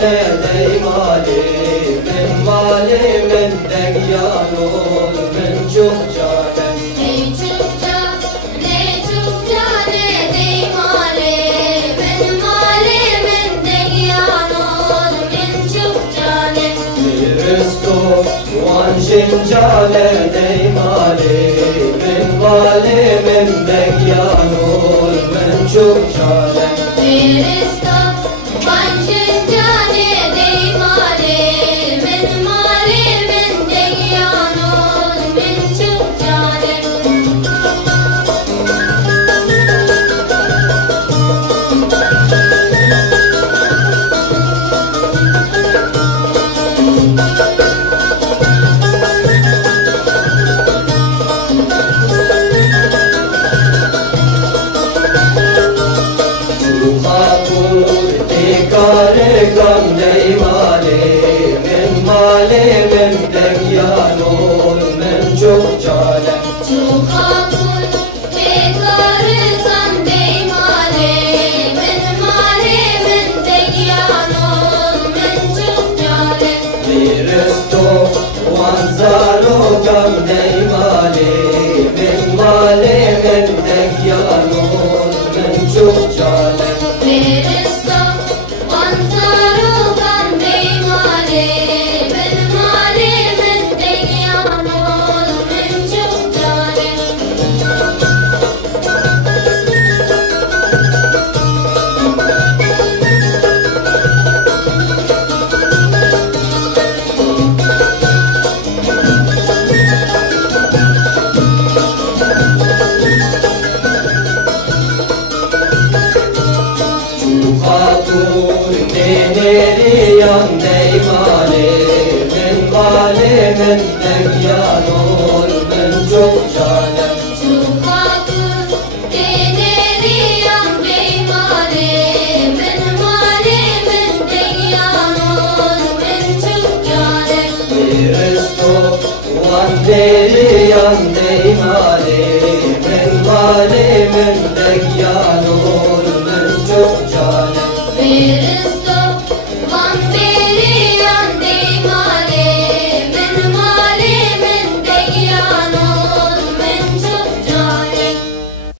Ne dey malimin degyan ol min çok cane. Ey çokça ne dey malimin degyan ol min çok cane. Risto wan şincane dey malimin degyan ol min çok cane. Risto wan şincane dey malimin degyan ol min çok cane. Kan dey malimin degyan ol min çok cane. Çok hakul tekarısan dey malimin degyan ol min çok cane. Risto wan zaro kan dey malimin degyan ol min çok cane. Risto wan zaro kan dey malimin degyan ol min çok cane. Hatur deneriyan dey malimin degyan ol min çok cane. Çok hakul deneriyan dey malimin degyan ol min çok cane. Risto wan deriyan dey malimin degyan